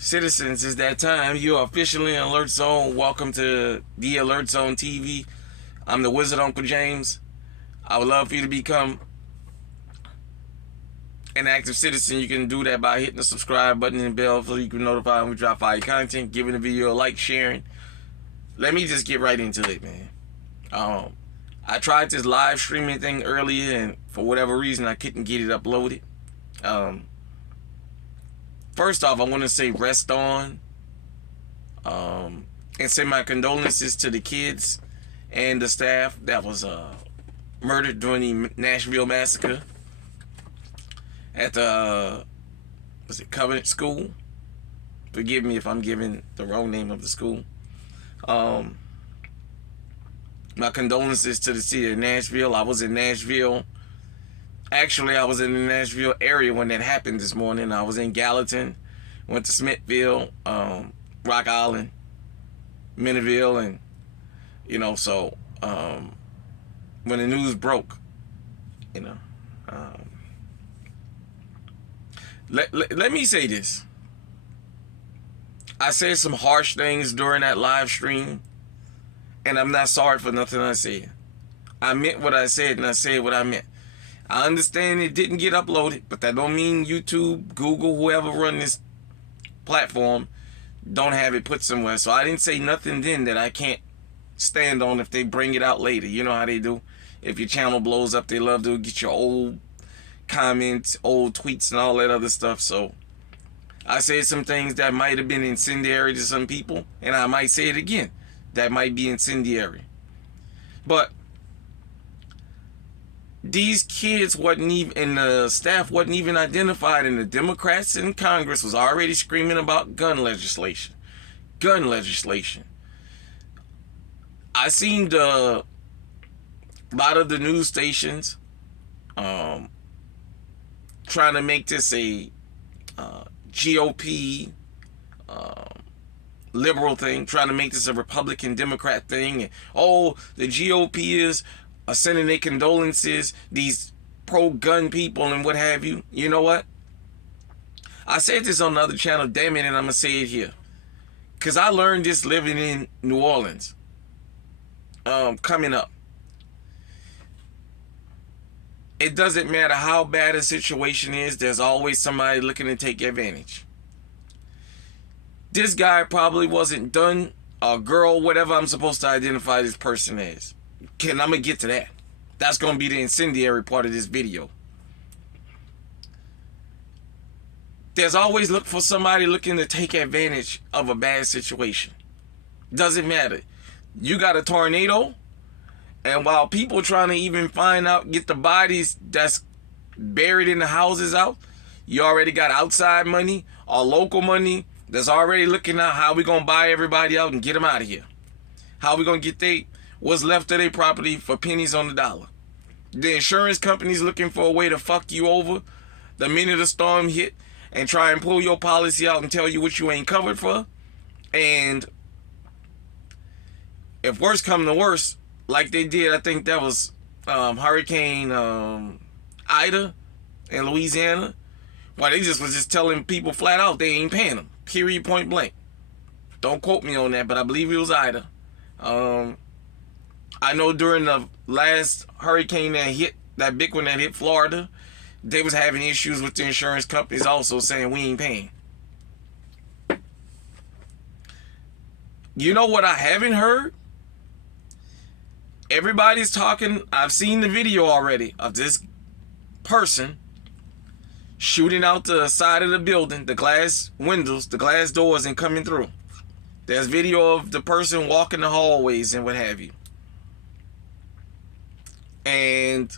Citizens, it's that time. You are officially in Alert Zone. Welcome to the Alert Zone TV. I'm the Wizard Uncle James. I would love for you to become an active citizen. You can do that by hitting the subscribe button and bell so you can notify when we drop fire content, giving the video a like, sharing. Let me just get right into it, man. I tried this live streaming thing earlier, and for whatever reason, I couldn't get it uploaded. First off, I want to say rest on, and send my condolences to the kids and the staff that was murdered during the Nashville Massacre at the, was it Covenant School? Forgive me if I'm giving the wrong name of the school. My condolences to the city of Nashville. I was in Nashville. Actually, I was in the Nashville area when that happened this morning. I was in Gallatin, went to Smithville, Rock Island, Minnieville, and, so when the news broke, let me say this. I said some harsh things during that live stream, and I'm not sorry for nothing I said. I meant what I said, and I said what I meant. I understand it didn't get uploaded, but that don't mean YouTube, Google, whoever run this platform don't have it put somewhere. So I didn't say nothing then that I can't stand on if they bring it out later. You know how they do. If your channel blows up, they love to get your old comments, old tweets, and all that other stuff. So I said some things that might have been incendiary to some people, and I might say it again. That might be incendiary. But these kids wasn't even, and the staff wasn't even identified, and the Democrats in Congress was already screaming about gun legislation. Gun legislation. I seen a lot of the news stations trying to make this a GOP liberal thing, trying to make this a Republican Democrat thing. And, the GOP is sending their condolences, these pro-gun people and what have you. You know what? I said this on another channel, damn it, and I'm going to say it here. Because I learned this living in New Orleans. Coming up. It doesn't matter how bad a situation is, there's always somebody looking to take advantage. This guy probably wasn't done, or girl, whatever I'm supposed to identify this person as. I'm going to get to that. That's going to be the incendiary part of this video. There's always look for somebody looking to take advantage of a bad situation. Doesn't matter. You got a tornado, and while people trying to even find out, get the bodies that's buried in the houses out, you already got outside money or local money that's already looking at how we going to buy everybody out and get them out of here. How we going to get what's left of their property for pennies on the dollar. The insurance company's looking for a way to fuck you over the minute the storm hit and try and pull your policy out and tell you what you ain't covered for. And if worse come to worse, like they did, I think that was Hurricane Ida in Louisiana, well, they just was just telling people flat out they ain't paying them. Period, point blank. Don't quote me on that, but I believe it was Ida. I know during the last hurricane that hit, that big one that hit Florida, they was having issues with the insurance companies also saying we ain't paying. You know what I haven't heard? Everybody's talking, I've seen the video already of this person shooting out the side of the building, the glass windows, the glass doors, and coming through. There's video of the person walking the hallways and what have you. And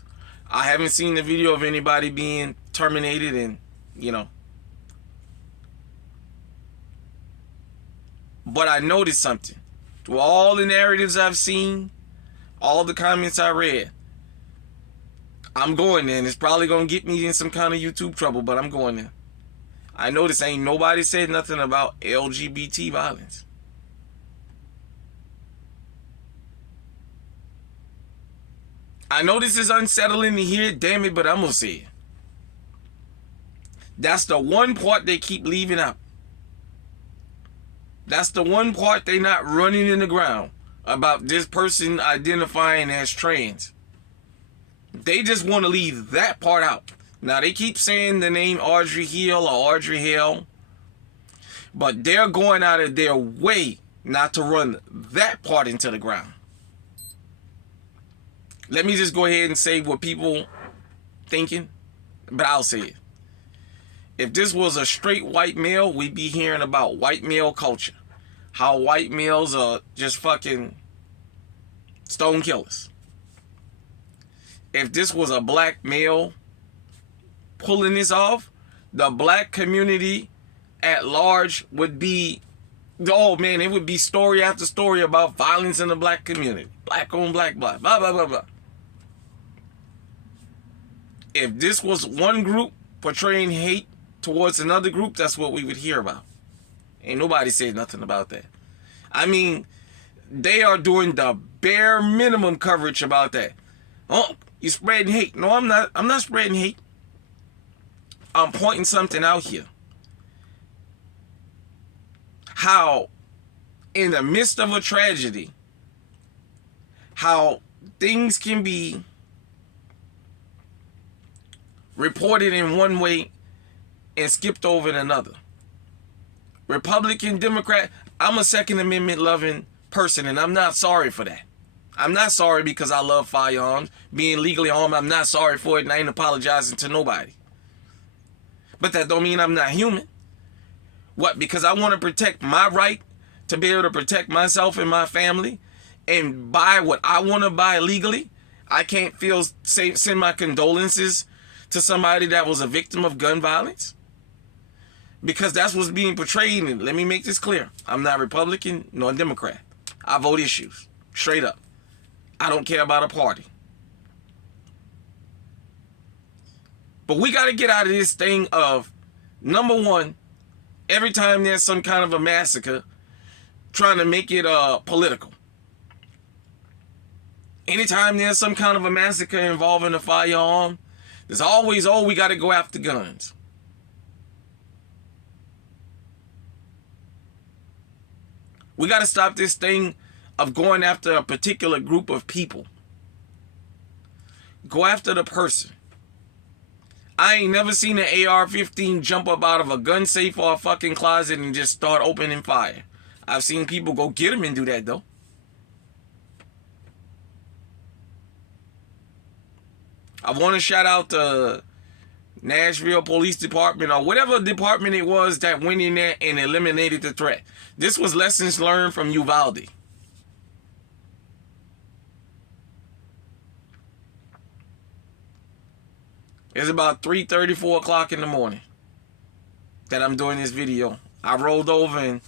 I haven't seen the video of anybody being terminated and, But I noticed something. Through all the narratives I've seen, all the comments I read, I'm going there, and it's probably going to get me in some kind of YouTube trouble, but I'm going there. I noticed ain't nobody said nothing about LGBT violence. I know this is unsettling to hear, damn it, but I'm going to say it. That's the one part they keep leaving out. That's the one part they not running in the ground about this person identifying as trans. They just want to leave that part out. Now, they keep saying the name Audrey Hill or Audrey Hill, but they're going out of their way not to run that part into the ground. Let me just go ahead and say what people thinking, but I'll say it. If this was a straight white male, we'd be hearing about white male culture. How white males are just fucking stone killers. If this was a black male pulling this off, the black community at large would be, oh man, it would be story after story about violence in the black community. Black on black, blah, blah, blah, blah. If this was one group portraying hate towards another group, that's what we would hear about. Ain't nobody said nothing about that. I mean, they are doing the bare minimum coverage about that. Oh, you're spreading hate. No, I'm not. I'm not spreading hate. I'm pointing something out here. How, in the midst of a tragedy, how things can be reported in one way and skipped over in another. Republican, Democrat, I'm a Second Amendment loving person, and I'm not sorry for that. I'm not sorry because I love firearms. Being legally armed, I'm not sorry for it, and I ain't apologizing to nobody. But that don't mean I'm not human. What? Because I want to protect my right to be able to protect myself and my family and buy what I want to buy legally. I can't send my condolences to somebody that was a victim of gun violence. Because that's what's being portrayed. And let me make this clear. I'm not Republican nor Democrat. I vote issues. Straight up. I don't care about a party. But we got to get out of this thing of, number one, every time there's some kind of a massacre, trying to make it political. Anytime there's some kind of a massacre involving a firearm, there's always, oh, we got to go after guns. We got to stop this thing of going after a particular group of people. Go after the person. I ain't never seen an AR-15 jump up out of a gun safe or a fucking closet and just start opening fire. I've seen people go get them and do that, though. I want to shout out the Nashville Police Department or whatever department it was that went in there and eliminated the threat. This was lessons learned from Uvalde. It's about 3:30, 4 o'clock in the morning that I'm doing this video. I rolled over and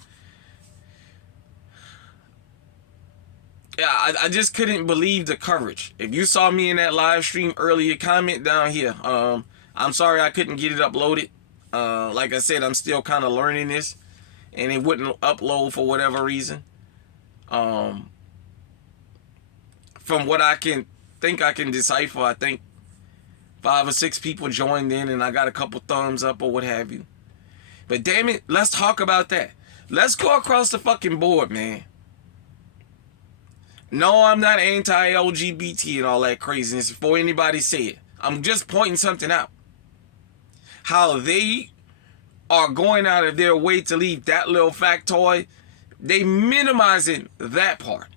I just couldn't believe the coverage. If you saw me in that live stream earlier, comment down here. I'm sorry I couldn't get it uploaded. Like I said, I'm still kind of learning this, and it wouldn't upload for whatever reason. From what I can decipher, I think 5 or 6 people joined in, and I got a couple thumbs up or what have you. But damn it, let's talk about that. Let's go across the fucking board, man. No, I'm not anti-LGBT and all that craziness before anybody say it. I'm just pointing something out. How they are going out of their way to leave that little factoid. They minimizing that part.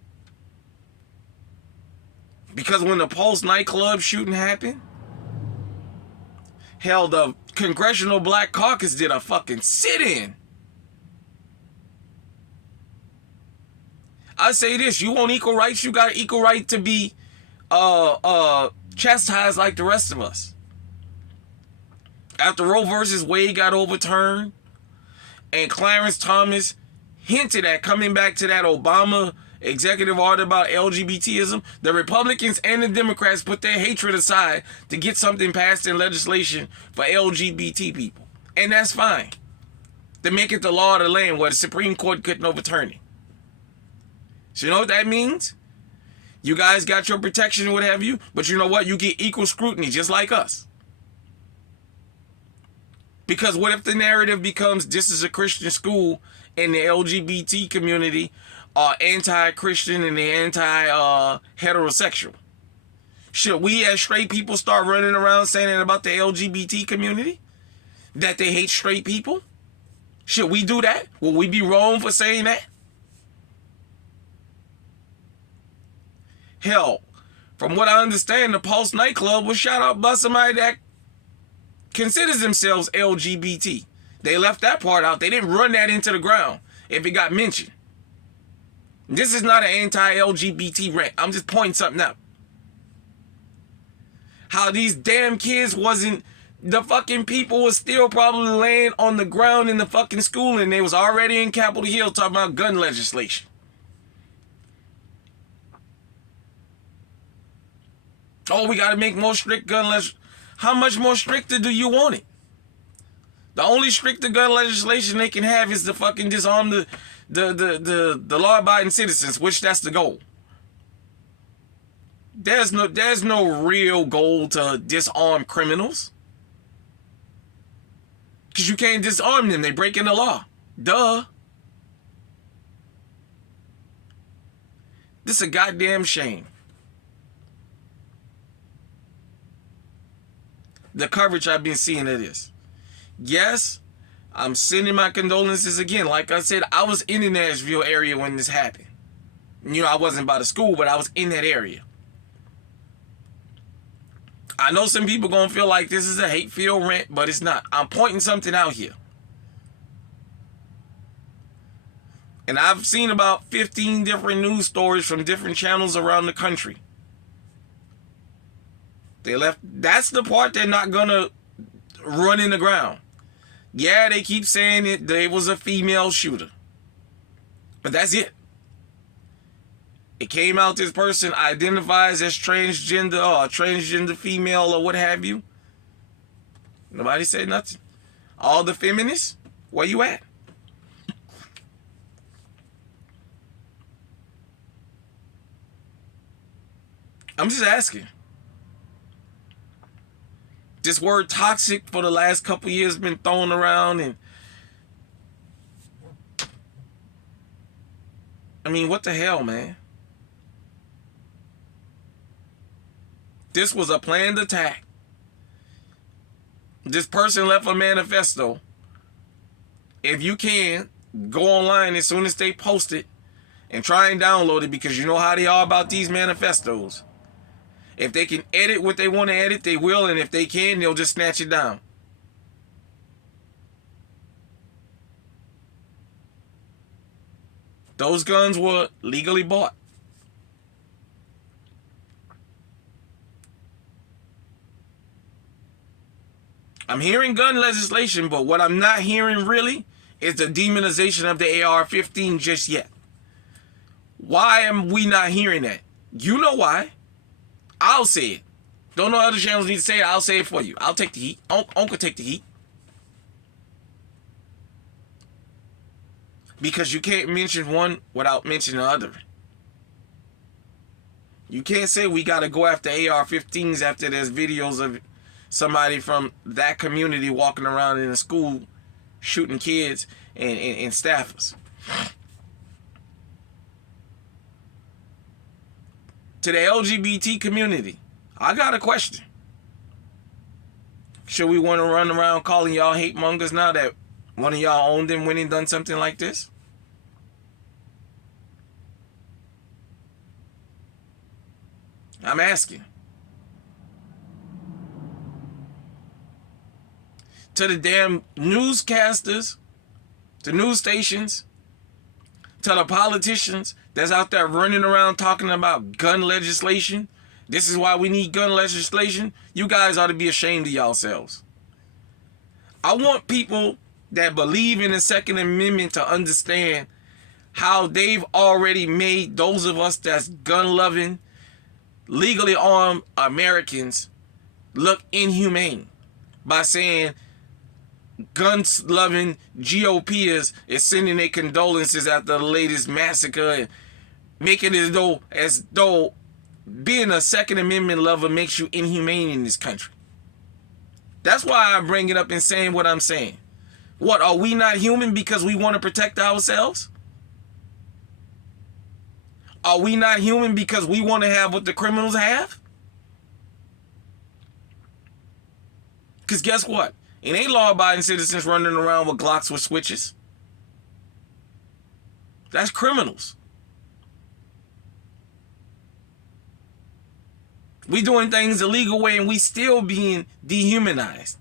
Because when the Pulse nightclub shooting happened, hell, the Congressional Black Caucus did a fucking sit-in. I say this, you want equal rights, you got an equal right to be chastised like the rest of us. After Roe versus Wade got overturned and Clarence Thomas hinted at coming back to that Obama executive order about LGBTism, the Republicans and the Democrats put their hatred aside to get something passed in legislation for LGBT people. And that's fine. To make it the law of the land where the Supreme Court couldn't overturn it. So you know what that means? You guys got your protection or what have you, but you know what? You get equal scrutiny just like us. Because what if the narrative becomes this is a Christian school and the LGBT community are anti-Christian and they're anti-heterosexual? Should we as straight people start running around saying it about the LGBT community? That they hate straight people? Should we do that? Will we be wrong for saying that? Hell, from what I understand, the Pulse nightclub was shot out by somebody that considers themselves LGBT. They left that part out. They didn't run that into the ground if it got mentioned. This is not an anti-LGBT rant. I'm just pointing something out. How these damn kids wasn't, the fucking people was still probably laying on the ground in the fucking school and they was already in Capitol Hill talking about gun legislation. Oh, we got to make more strict gun legislation. How much more stricter do you want it? The only stricter gun legislation they can have is to fucking disarm the law-abiding citizens, which that's the goal. There's no real goal to disarm criminals. Because you can't disarm them. They breaking the law. Duh. This is a goddamn shame. The coverage I've been seeing of this. Yes, I'm sending my condolences again. Like I said, I was in the Nashville area when this happened. You know, I wasn't by the school, but I was in that area. I know some people going to feel like this is a hate-filled rant, but it's not. I'm pointing something out here. And I've seen about 15 different news stories from different channels around the country. They left. That's the part they're not going to run in the ground. Yeah, they keep saying it was a female shooter. But that's it. It came out this person identifies as transgender or transgender female or what have you. Nobody said nothing. All the feminists, where you at? I'm just asking. This word toxic for the last couple years been thrown around, and I mean, what the hell, man? This was a planned attack. This person left a manifesto. If you can, go online as soon as they post it and try and download it, because you know how they are about these manifestos. If they can edit what they want to edit, they will, and if they can, they'll just snatch it down. Those guns were legally bought. I'm hearing gun legislation, but what I'm not hearing really is the demonization of the AR-15 just yet. Why am we not hearing that? You know why. I'll say it. Don't know other channels need to say it. I'll say it for you. I'll take the heat. Uncle take the heat. Because you can't mention one without mentioning the other. You can't say we got to go after AR-15s after there's videos of somebody from that community walking around in a school shooting kids and staffers. To the LGBT community, I got a question. Should we want to run around calling y'all hate mongers now that one of y'all owned them when he done something like this? I'm asking. To the damn newscasters, the news stations, to the politicians that's out there running around talking about gun legislation. This is why we need gun legislation. You guys ought to be ashamed of yourselves. I want people that believe in the Second Amendment to understand how they've already made those of us that's gun-loving, legally armed Americans look inhumane by saying guns-loving GOPers is sending their condolences after the latest massacre and making it as though being a Second Amendment lover makes you inhumane in this country. That's why I bring it up and saying what I'm saying. What, are we not human because we want to protect ourselves? Are we not human because we want to have what the criminals have? Because guess what? It ain't law-abiding citizens running around with Glocks with switches. That's criminals. We doing things the legal way and we still being dehumanized.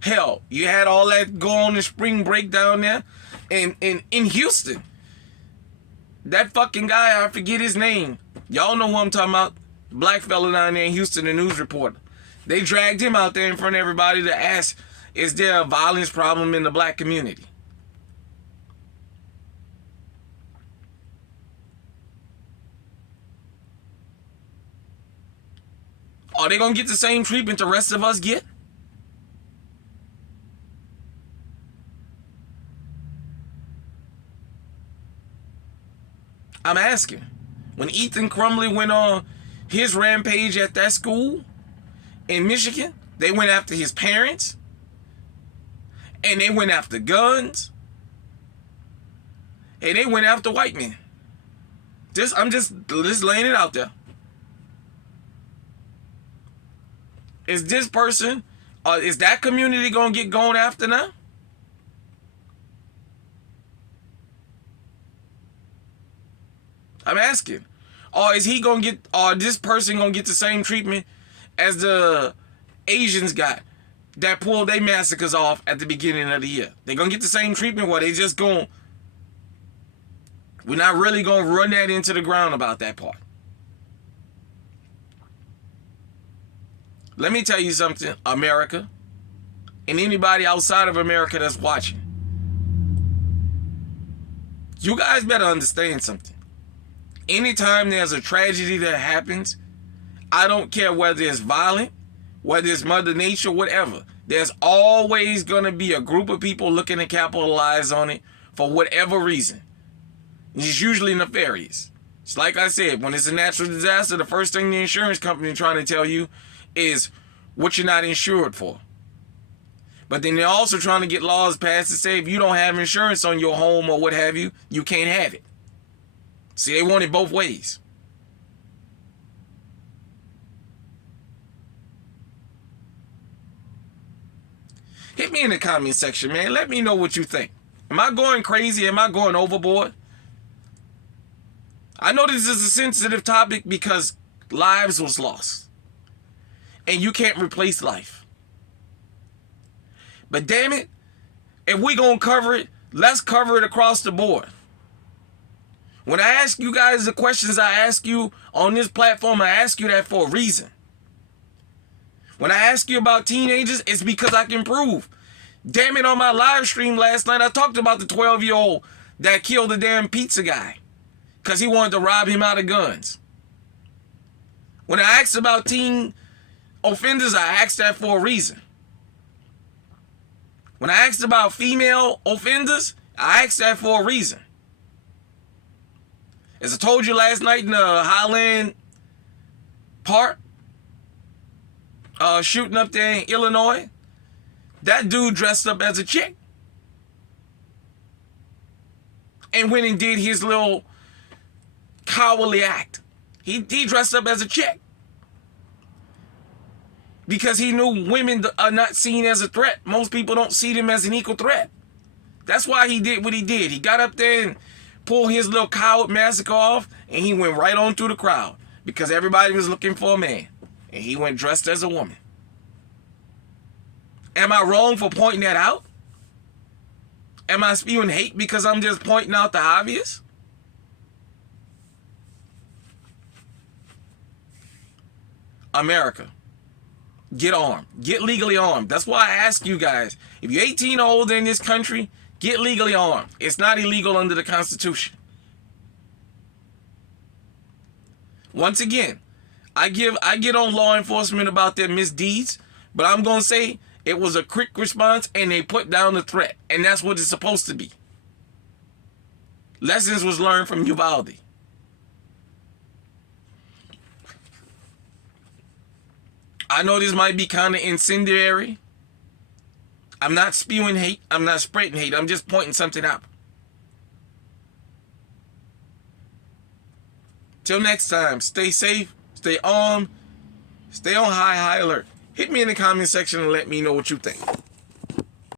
Hell, you had all that go on in spring break down there in Houston. That fucking guy, I forget his name. Y'all know who I'm talking about. Black fella down there in Houston, the news reporter. They dragged him out there in front of everybody to ask, is there a violence problem in the black community? Are they going to get the same treatment the rest of us get? I'm asking. When Ethan Crumley went on his rampage at that school in Michigan, they went after his parents and they went after guns and they went after white men. I'm just laying it out there. Is this person, is that community going to get going after now? I'm asking. Or is he going to get, or this person going to get the same treatment as the Asians got that pulled their massacres off at the beginning of the year? They going to get the same treatment where they just going, we're not really going to run that into the ground about that part. Let me tell you something, America, and anybody outside of America that's watching. You guys better understand something. Anytime there's a tragedy that happens, I don't care whether it's violent, whether it's Mother Nature, whatever. There's always going to be a group of people looking to capitalize on it for whatever reason. It's usually nefarious. It's like I said, when it's a natural disaster, the first thing the insurance company is trying to tell you is what you're not insured for. But then they're also trying to get laws passed to say if you don't have insurance on your home or what have you, you can't have it. See, they want it both ways. Hit me in the comment section, man. Let me know what you think. Am I going crazy? Am I going overboard? I know this is a sensitive topic because lives was lost. And you can't replace life. But damn it, if we gonna cover it, let's cover it across the board. When I ask you guys the questions I ask you on this platform, I ask you that for a reason. When I ask you about teenagers, it's because I can prove. Damn it, on my live stream last night, I talked about the 12-year-old that killed the damn pizza guy because he wanted to rob him out of guns. When I asked about teen offenders, I asked that for a reason. When I asked about female offenders, I asked that for a reason. As I told you last night in the Highland Park shooting up there in Illinois, that dude dressed up as a chick and went and did his little cowardly act. He dressed up as a chick because he knew women are not seen as a threat. Most people don't see them as an equal threat. That's why he did what he did. He got up there and pulled his little coward massacre off, and he went right on through the crowd because everybody was looking for a man, and he went dressed as a woman. Am I wrong for pointing that out? Am I spewing hate because I'm just pointing out the obvious? America, get armed. Get legally armed. That's why I ask you guys, if you're 18 or older in this country, get legally armed. It's not illegal under the Constitution. Once again, I get on law enforcement about their misdeeds, but I'm going to say it was a quick response and they put down the threat, and that's what it's supposed to be. Lessons was learned from Uvalde. I know this might be kind of incendiary. I'm not spewing hate. I'm not spreading hate. I'm just pointing something out. Till next time, stay safe, stay armed, stay on high alert. Hit me in the comment section and let me know what you think.